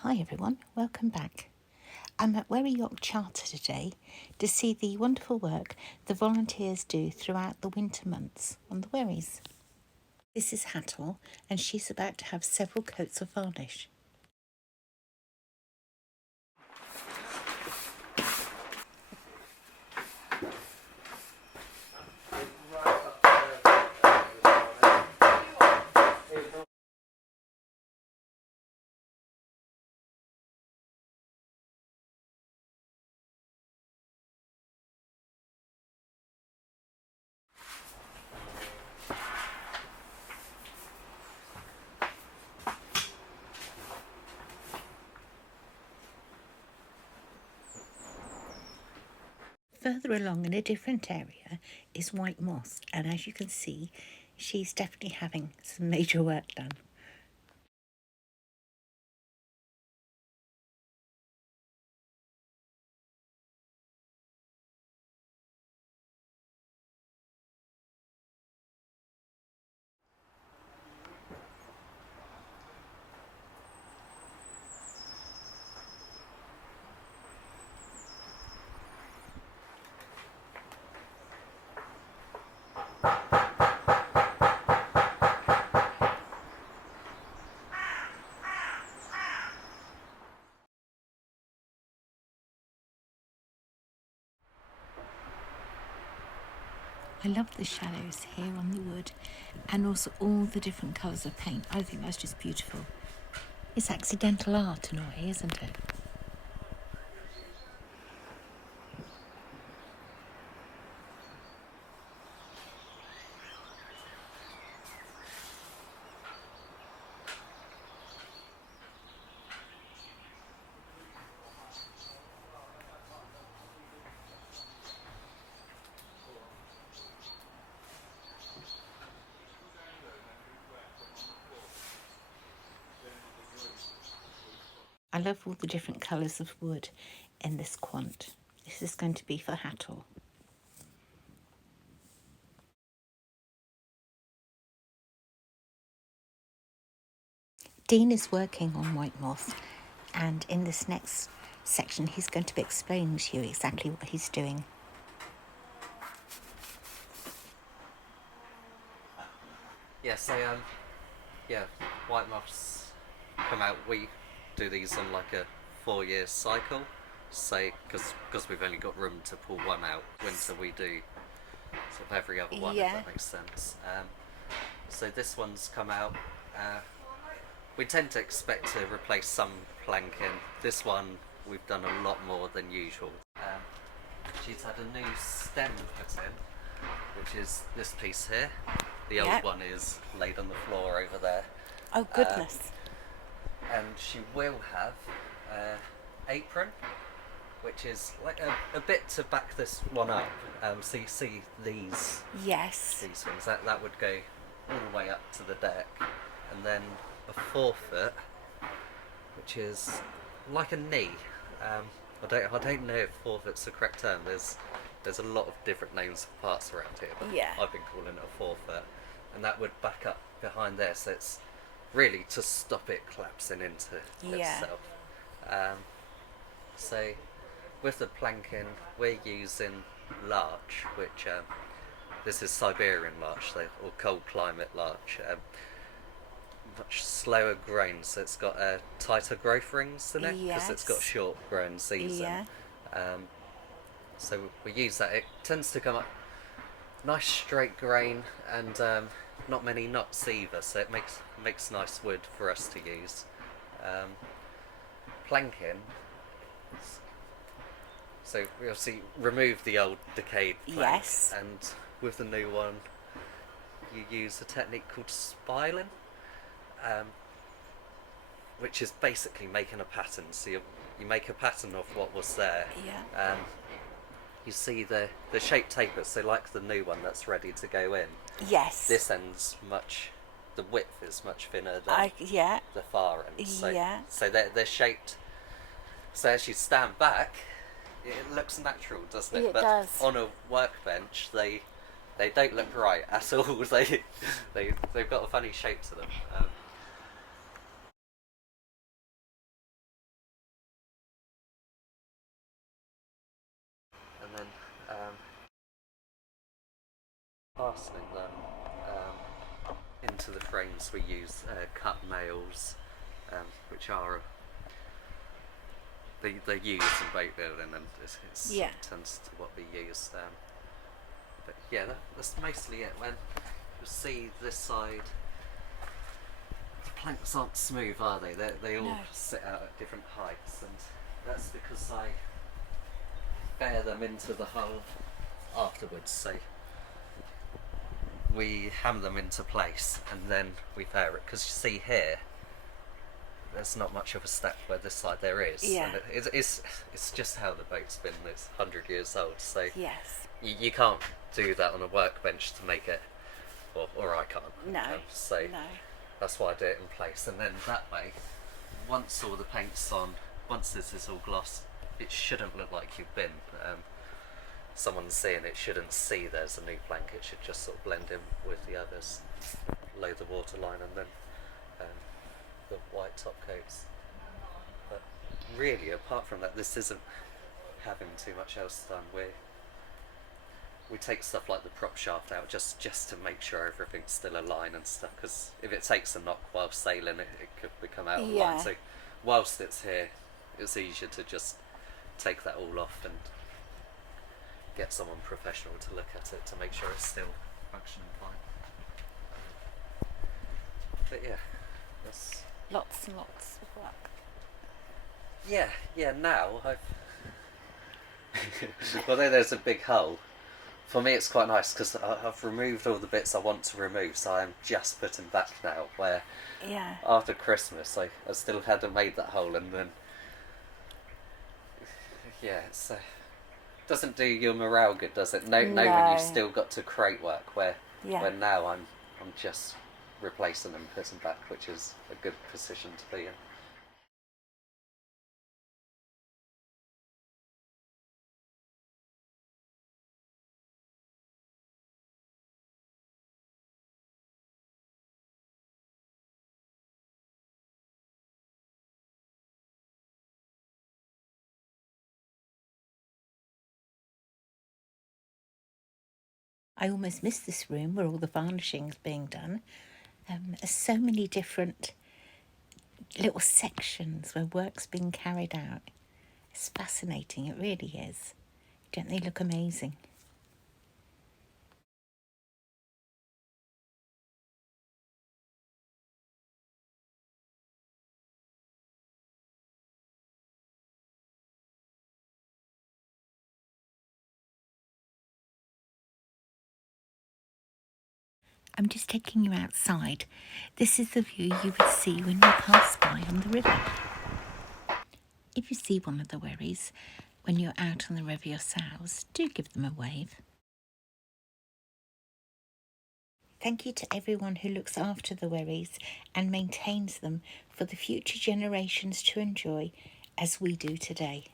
Hi everyone, welcome back. I'm at Wherry Yacht Charter today to see the wonderful work the volunteers do throughout the winter months on the wherries. This is Hartwell and she's about to have several coats of varnish. Further along in a different area is white moss, and as you can see, she's definitely having some major work done. I love the shadows here on the wood and also all the different colours of paint. I think that's just beautiful. It's accidental art in a way, isn't it? I love all the different colours of wood in this quant. This is going to be for Hattel. Dean is working on white moss, and in this next section he's going to be explaining to you exactly what he's doing. White moths come out. We do these on like a 4-year cycle. Say, because we've only got room to pull one out. Winter we do sort of every other one, if that makes sense. So this one's come out. We tend to expect to replace some planking. This one we've done a lot more than usual. She's had a new stem put in, which is this piece here. The old one is laid on the floor over there. Oh goodness. And she will have an apron, which is like a bit to back this one up. So you see these things. That would go all the way up to the deck, and then a forefoot, which is like a knee. I don't know if forefoot's the correct term. There's a lot of different names for parts around here, but I've been calling it a forefoot, and that would back up behind there, so it's really to stop it collapsing into itself. So with the planking, we're using larch, which this is Siberian larch, or cold climate larch. Much slower grown, so it's got tighter growth rings than it, because it's got short growing season. So we use that. It tends to come up nice straight grain, and not many knots either, so it makes nice wood for us to use. Planking, so we obviously remove the old decayed plank, and with the new one you use a technique called spiling, which is basically making a pattern. So you make a pattern of what was there. You see the shape tapers, so like the new one that's ready to go in. This end's the width is much thinner than the far end. So they're shaped. So as you stand back, it looks natural, doesn't it? It But does. on a workbench, they don't look right at all. They've got a funny shape to them. fastening them into the frames, we use cut nails, which are they're used in boat building, and it's tends to what we use. But yeah, that's mostly it. When you'll see this side, the planks aren't smooth, are they? They all sit out at different heights, and that's because I bear them into the hull afterwards. So we hammer them into place and then we bear it, because you see here there's not much of a step where this side there is. And it's just how the boat's been. It's 100 years old, so you can't do that on a workbench to make it, or I can't. So that's why I do it in place, and then that way, once all the paint's on, once this is all glossed, it shouldn't look like you've been. Someone seeing it shouldn't see there's a new plank. It should just sort of blend in with the others, low the waterline, and then the white top coats. But really, apart from that, this isn't having too much else done. We take stuff like the prop shaft out just to make sure everything's still aligned and stuff, because if it takes a knock while sailing, it could become out of line. So whilst it's here, it's easier to just take that all off and get someone professional to look at it to make sure it's still functioning fine. But yeah, that's lots and lots of work. Yeah, now although there's a big hole, for me it's quite nice because I've removed all the bits I want to remove, so I'm just putting back now, where after Christmas I still hadn't made that hole, and then it's doesn't do your morale good, does it? No, when you've still got to crate work, where now I'm just replacing and putting back, which is a good position to be in. I almost miss this room where all the varnishing's being done. There's so many different little sections where work's being carried out. It's fascinating, it really is. Don't they look amazing? I'm just taking you outside. This is the view you would see when you pass by on the river. If you see one of the wherries when you're out on the river yourselves, do give them a wave. Thank you to everyone who looks after the wherries and maintains them for the future generations to enjoy as we do today.